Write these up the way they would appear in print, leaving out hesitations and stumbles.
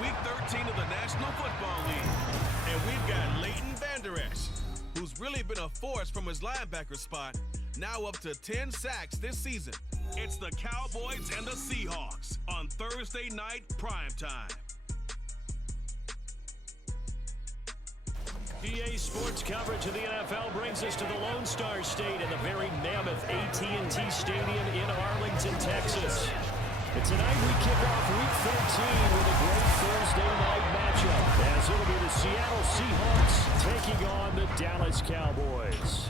Week 13 of the National Football League. And we've got Leighton Vander Esch, who's really been a force from his linebacker spot, now up to 10 sacks this season. It's the Cowboys and the Seahawks on Thursday night primetime. EA Sports coverage of the NFL brings us to the Lone Star State in the very mammoth AT&T Stadium in Arlington, Texas. And tonight we kick off Week 13 with a great Thursday night matchup, as it'll be the Seattle Seahawks taking on the Dallas Cowboys.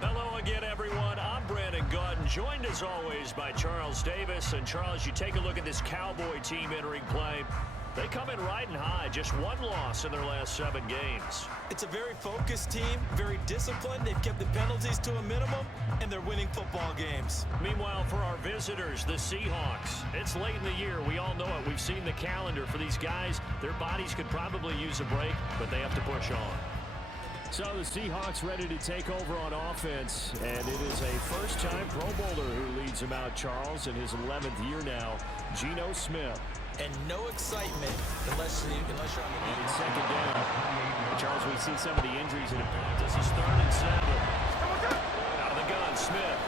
Hello again, everyone. I'm Brandon Gaudin, joined as always by Charles Davis. And Charles, you take a look at this Cowboy team entering play. They come in riding high, just one loss in their last 7 games. It's a very focused team, very disciplined. They've kept the penalties to a minimum, and they're winning football games. Meanwhile, for our visitors, the Seahawks, it's late in the year. We all know it. We've seen the calendar for these guys. Their bodies could probably use a break, but they have to push on. So the Seahawks ready to take over on offense, and it is a first-time Pro Bowler who leads them out, Charles, in his 11th year now, Geno Smith. And no excitement unless you're on the and it's second down. Charles, we've seen some of the injuries in it. This is 3rd and 7. Out of the gun, Smith.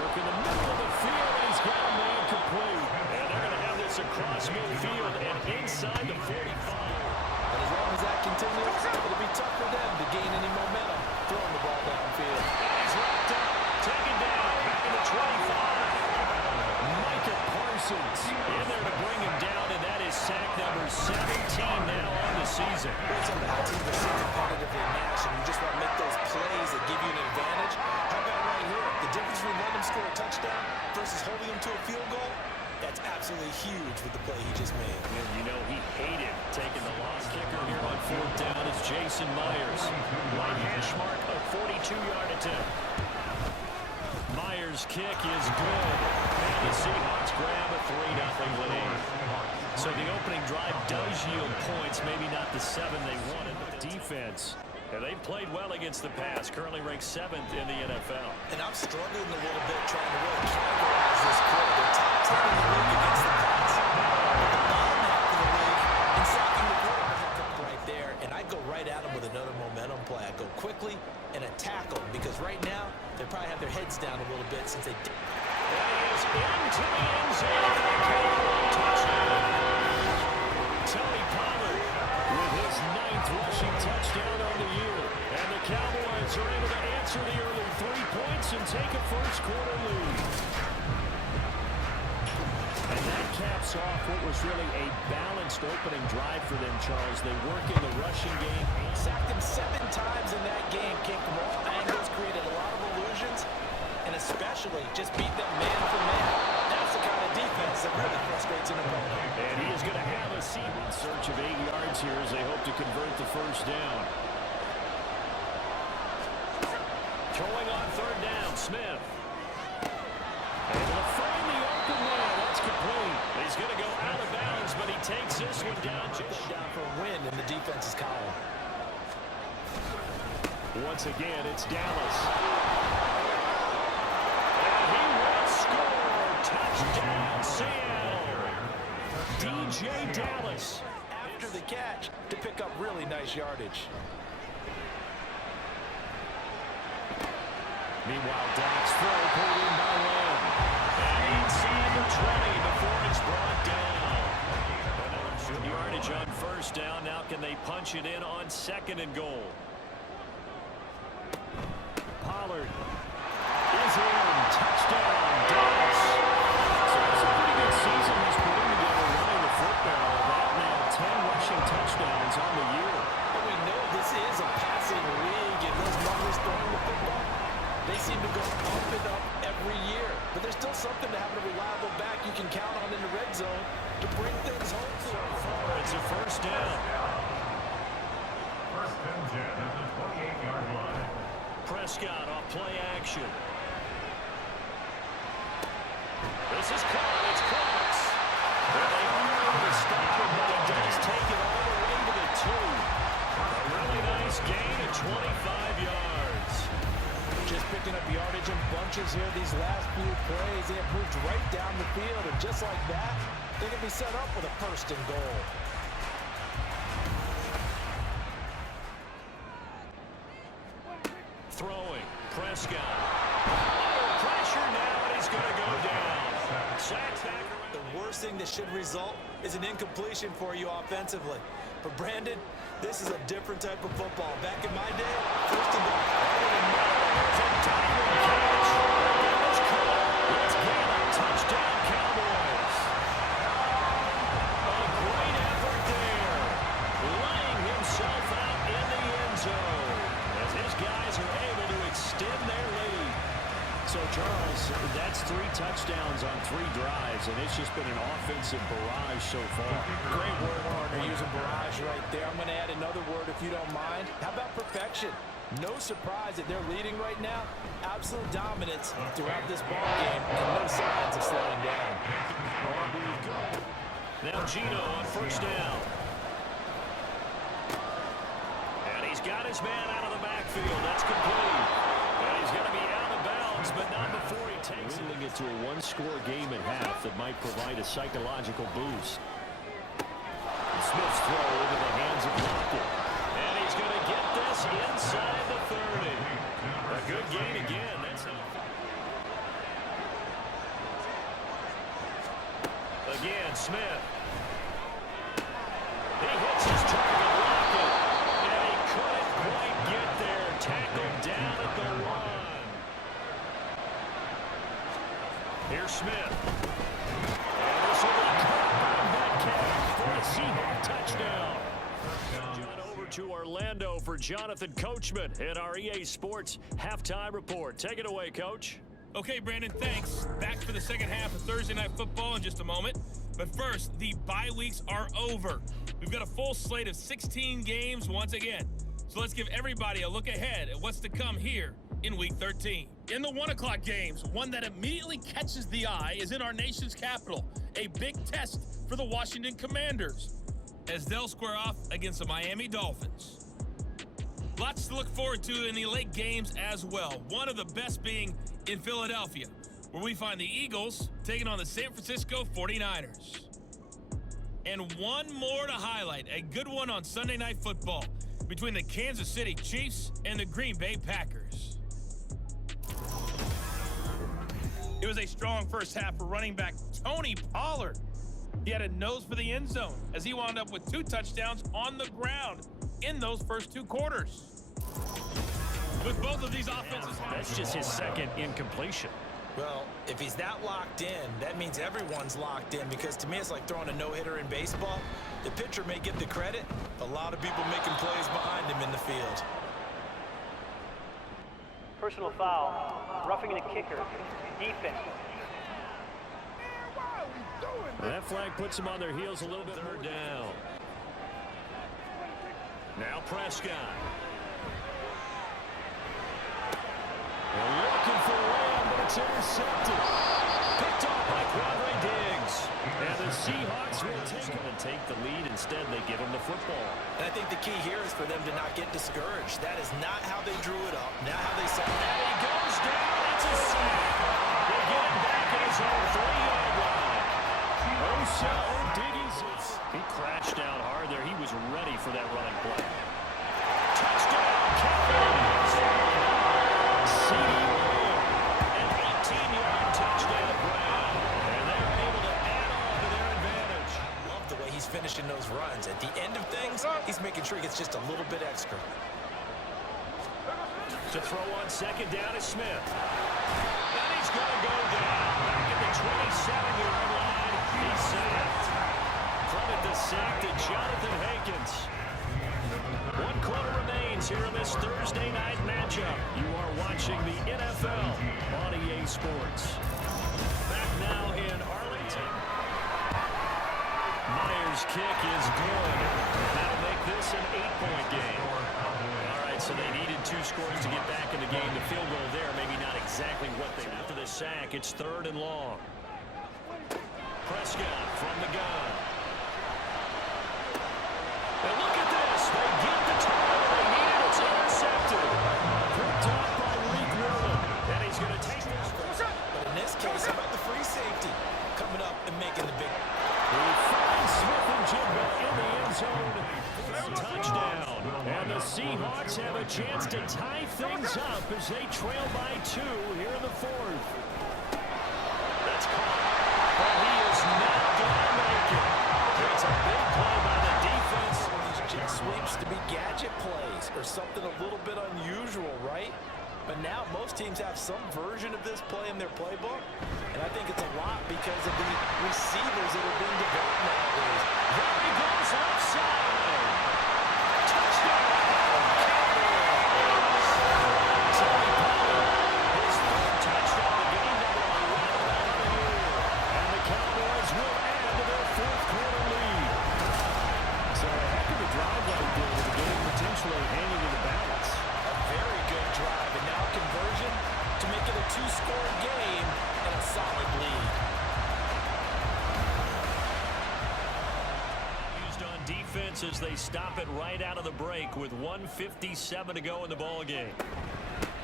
Work in the middle of the field, and he's got a man complete. And they're going to have this across midfield and inside the 45. And as long as that continues, it'll be tough for them to gain any momentum throwing the ball downfield. And he's wrapped up, taken down, back in the 25. In there to bring him down, and that is sack number 17 now on the season. It's on how teams are so competitively matched, and you just want to make those plays that give you an advantage. How about right here? The difference between letting him score a touchdown versus holding him to a field goal, that's absolutely huge with the play he just made. And you know he hated taking the loss. Kicker here on 4th down is Jason Myers. Right hash mark, a 42-yard attempt. Myers' kick is good, and the Seahawks grab a 3-0 lead. So the opening drive does yield points, maybe not the 7 they wanted, but the defense, they've played well against the pass, currently ranked 7th in the NFL. And I'm struggling a little bit trying to really categorize this quarter. They're top 10 in the league against the pass. But the bottom half of the league in sacking the quarterback right there, and I go right at them with another momentum play. I go quickly and attack them, because right now they probably have their heads down a little bit since they did. That is into the end zone. Touchdown. Tony Pollard with his 9th rushing touchdown on the year. And the Cowboys are able to answer the early 3 points and take a first-quarter lead. And that caps off what was really a balanced opening drive for them, Charles. They work in the rushing game. Sacked him 7 times in that game. Came from all angles, created a lot of illusions, and especially just beat them man for man. That's the kind of defense that really frustrates an opponent. And he is going to have a seat in search of 8 yards here as they hope to convert the first down. Throwing on 3rd down, Smith. Able to find the open man. That's complete. He's going to go out of bounds, but he takes this one down. Just down for a win in the defense's column. Once again, it's Dallas. And he will score. Touchdown, Seattle. DJ Dallas. After the catch to pick up really nice yardage. Meanwhile, Dak's throw pulled in by Lamb. And inside the 20 before it's brought down. Good yardage on 1st down. Now can they punch it in on 2nd and goal? Pollard is in. Touchdown, Dallas. So it's a pretty good season he's putting together running the football. That now 10 rushing touchdowns on the year. But we know this is a passing league, and those numbers throwing the football, they seem to go up and up every year. But there's still something to having a reliable back you can count on in the red zone to bring things home. So far, it's a 1st down. 1st and 10 at the 28-yard line. Prescott off play action. This is caught. It's Cox. Well, they are able to stop him, but he does take it all the way to the 2. A really nice gain of 25 yards. Just pick picking up yardage in bunches here these last few plays. They have moved right down the field, and just like that, they can be set up with a first and goal. Throwing, Prescott. Under pressure now, and he's going to go down. Sacks back around. The worst thing that should result is an incompletion for you offensively. But Brandon, this is a different type of football. Back in my day, first and goal. Let's get a touchdown, Cowboys. A great effort there. Laying himself out in the end zone as his guys are able to extend their lead. So, Charles, that's 3 touchdowns on 3 drives, and it's just been an offensive barrage so far. Great word, partner, using barrage right there. I'm going to add another word if you don't mind. How about perfection? No surprise that they're leading right now. Absolute dominance throughout this ball game, and no signs of slowing down. Now Gino on first down. And he's got his man out of the backfield. That's complete. And he's going to be out of bounds, but not before he takes it. Get to a 1-score game at half that might provide a psychological boost. Smith's throw into the hands of Lockett. And he's going to get this inside the 30. A good gain again. That's not... Again, Smith. He hits his target, Lockett. And he couldn't quite get there. Tackled down at the 1. Here's Smith. And this will be caught by Metcalf for a Seahawk touchdown. Over to Orlando for Jonathan Coachman in our EA Sports Halftime Report. Take it away, Coach. Okay, Brandon, thanks. Back for the second half of Thursday Night Football in just a moment. But first, the bye weeks are over. We've got a full slate of 16 games once again. So let's give everybody a look ahead at what's to come here in Week 13. In the 1 o'clock games, one that immediately catches the eye is in our nation's capital. A big test for the Washington Commanders, as they'll square off against the Miami Dolphins. Lots to look forward to in the late games as well. One of the best being in Philadelphia, where we find the Eagles taking on the San Francisco 49ers. And one more to highlight, a good one on Sunday Night Football between the Kansas City Chiefs and the Green Bay Packers. It was a strong first half for running back Tony Pollard. He had a nose for the end zone as he wound up with 2 touchdowns on the ground in those first 2 quarters. With both of these offenses... That's just his second incompletion. Well, if he's that locked in, that means everyone's locked in, because to me it's like throwing a no-hitter in baseball. The pitcher may get the credit. A lot of people making plays behind him in the field. Personal foul, roughing the kicker, defense. That flag puts them on their heels a little bit more down. Now Prescott. They're looking for Lamb, but it's intercepted. Picked off by Quadre Diggs. And the Seahawks will take the lead. Instead, they give him the football. And I think the key here is for them to not get discouraged. That is not how they drew it up, not how they saw it. And he goes down. It's a sack. They get him back at his own 3-yard line. He crashed out hard there. He was ready for that running play. Touchdown, Cowboys! CeeDee Lamb, an 18-yard touchdown grab. And they're able to add on to their advantage. Love the way he's finishing those runs. At the end of things, he's making sure he gets just a little bit extra. To throw on second down is Smith. And he's going to go down. Back at the 27-yard line. He's sacked. Credit the sack to Jonathan Hankins. 1 quarter remains here in this Thursday night matchup. You are watching the NFL on EA Sports. Back now in Arlington. Myers' kick is good. That'll make this an 8-point game. All right, so they needed 2 scores to get back in the game. The field goal there, maybe not exactly what they... After the sack, it's 3rd and long. Prescott from the gun. And look at this. They get the turnover they needed. It's intercepted. Picked up by Leek Wheeler. Seahawks have a chance to tie things up as they trail by 2 here in the 4th. That's caught, but he is not going to make it. It's a big play by the defense. These jet sweeps to be gadget plays or something a little bit unusual, right? But now most teams have some version of this play in their playbook, and I think it's a lot because of the receivers that are being developed nowadays. There he goes outside. Touchdown. His 3rd touchdown of the game, number 11 on the year. And the Cowboys will add to their 4th quarter lead. So a heck of a drive that he did with the game potentially hanging in the balance. A very good drive, and now conversion to make it a 2-score game and a solid lead. Used on defense as they stop it right out of the break with 1:57 to go in the ball game.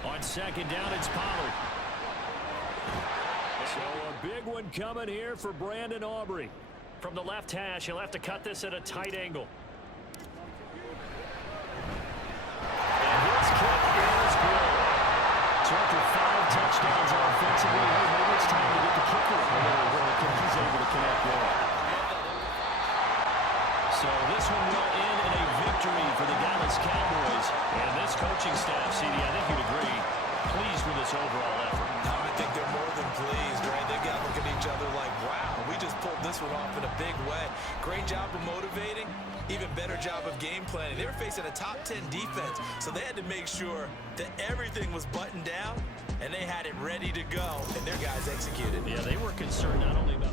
On 2nd down, it's Pollard. So a big one coming here for Brandon Aubrey. From the left hash, he'll have to cut this at a tight angle. And his kick is good. So after 5 touchdowns offensively, maybe it's time to get the kicker a little work, and he's able to connect there. So this one will end in a victory for the Dallas Cowboys. And this coaching staff, CD, I think you'd agree, pleased with this overall effort. No, I think they're more than pleased, right? They've got to look at each other like, wow, we just pulled this one off in a big way. Great job of motivating, even better job of game planning. They were facing a top 10 defense, so they had to make sure that everything was buttoned down, and they had it ready to go, and their guys executed. Yeah, they were concerned not only about